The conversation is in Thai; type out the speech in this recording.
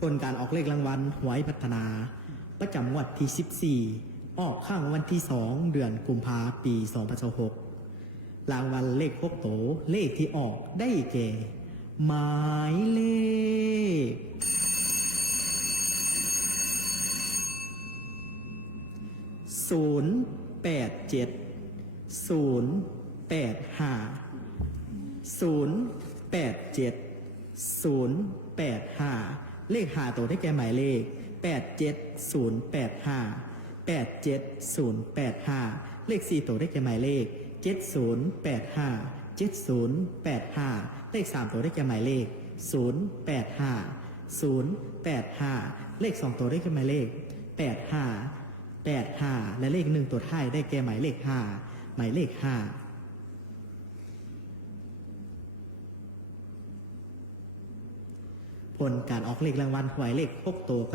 ผลการออกเลขรางวัลหวยพัฒนา ประจำงวดที่ 14 ออกข้างวันที่ 2 เดือนกุมภาพันธ์ปี 2026รางวัลเลข6โตเลขที่ออกได้แก่ หมายเลข 087 เลข5ตัวได้แก่หมายเลข 87085 87085 เลข4ตัวได้แก่หมายเลข 7085 7085 เลข3ตัวได้แก่หมายเลข 085 085 เลข2ตัวได้แก่หมายเลข 85 และเลข1ตัวท้ายได้แก่หมายเลข5หมายเลข5ผลการออกเลขรางวัลหวยเลข6ตัวก็ได้